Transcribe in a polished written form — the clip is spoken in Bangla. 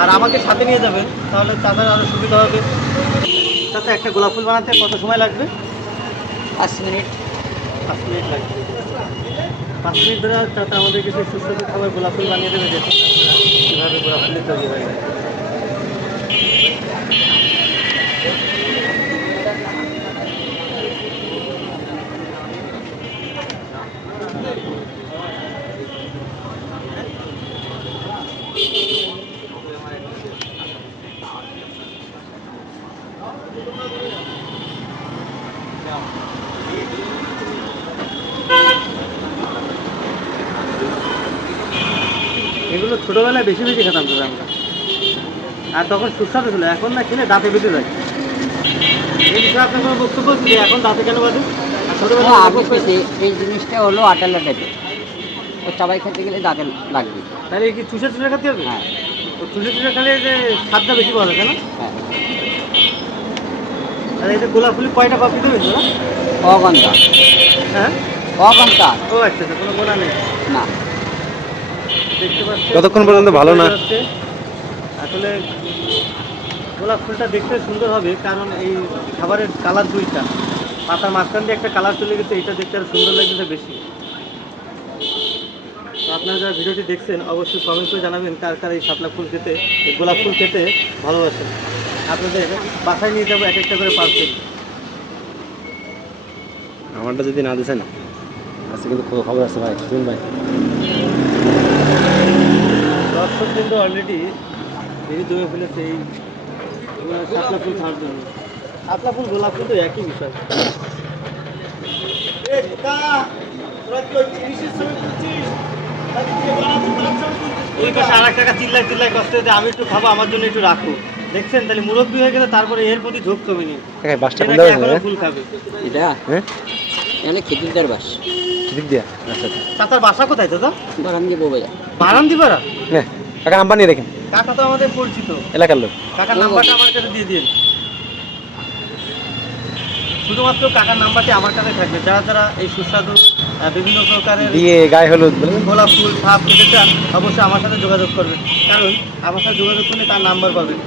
আর আমাকে সাথে নিয়ে যাবেন, তাহলে চাচার আরও সুবিধা হবে। চাচা, একটা গোলাপ ফুল বানাতে কত সময় লাগবে? 5 মিনিট। 5 মিনিট লাগবে। 5 মিনিট ধরে চাচা আমাদের কিছু সুস্বাদু খাবার গোলাপ ফুল বানিয়ে দেবে। দেখুন কীভাবে গোলাপ ফুলের তৈরি হয়ে যায়। এগুলো ছোটোবেলায় বেশি বেশি খেতাম তো আমরা, আর তখন সুস্বাদু ছিল। এখন না খেলে দাঁতে বেঁধে যায়। এই বিষয়ে আপনার কোনো বক্তব্য আছে যে এখন দাঁতে কেন বাঁধে? আর ছোটোবেলায় আগে পেতে এই জিনিসটা হলো আটালা টাইপের, ও চাবাই খেতে গেলে দাঁতে লাগবে। তাহলে কি চুষে চুষে খেতে হবে? হ্যাঁ ও চুষে চুষে খেলে যে স্বাদটা বেশি পাওয়া যায়, কেন? হ্যাঁ। আর এই যে গোলাপ ফুলে কয়টা কপি দেবেন না? অগন্ধা। হ্যাঁ, অগন্ধা। ও আচ্ছা আচ্ছা, কোনো গোনা নেই। না। দেখতে পাচ্ছেন যতক্ষণ পর্যন্ত ভালো না। আসলে গোলাপ ফুলটা দেখতে সুন্দর হবে, কারণ এই খাবারের কালার দুইটা, পাতার মাঝখান দিয়ে একটা কালার চলে গেছে, এটা দেখতে আরো সুন্দর লাগছে বেশি। তো আপনারা যারা ভিডিওটি দেখছেন অবশ্যই কমেন্ট করে জানাবেন কার কার এই শাপলা ফুল খেতে, এই গোলাপ ফুল খেতে ভালোবাসেন। আপনাদের বাসায় নিয়ে যাবো এক একটা করে পার্সেল। আমারটা যদি না দিছেন আজকে কিন্তু খবর আছে ভাই, শুনুন ভাই। দর্শক কিন্তু অলরেডি এই জমে ফেলেছে এই শাপলা ফুল খাওয়ার জন্য। শাপলা ফুল গোলাপ ফুল তো একই বিষয়। ওই পাশে আর এক টাকা চিল্লাই চিল্লাই কষ্ট হচ্ছে, আমি একটু খাবো, আমার জন্য একটু রাখো। দেখছেন, তাহলে মুরব্বী হয়ে গেলে তারপরে এর প্রতি ঝোঁক কমেনি। বাসটা কোন এখনো ফুল খাবে। এটা হ্যাঁ এখানে খেজুরদার বাস। ঠিক দিয়া। আচ্ছা আচ্ছা, চাচার বাসা কোথায় চাচা? বারাম দিয়ে বউ বাজার। বারান্দি পাড়া? হ্যাঁ কাকা নাম্বার নিয়ে রাখেন, কাকা তো আমাদের পরিচিত এলাকার লোক। কাকার নাম্বারটা আমার কাছে দিয়ে দিন। শুধুমাত্র কাকার নাম্বারটি আমার কাছে থাকবে। যারা যারা এই সুস্বাদু বিভিন্ন প্রকারের দিয়ে গায়ে হলুদ গোলাপ ফুল সাপ খেতে চান অবশ্যই আমার সাথে যোগাযোগ করবেন, কারণ আমার সাথে যোগাযোগ করলে তার নাম্বার পাবেন।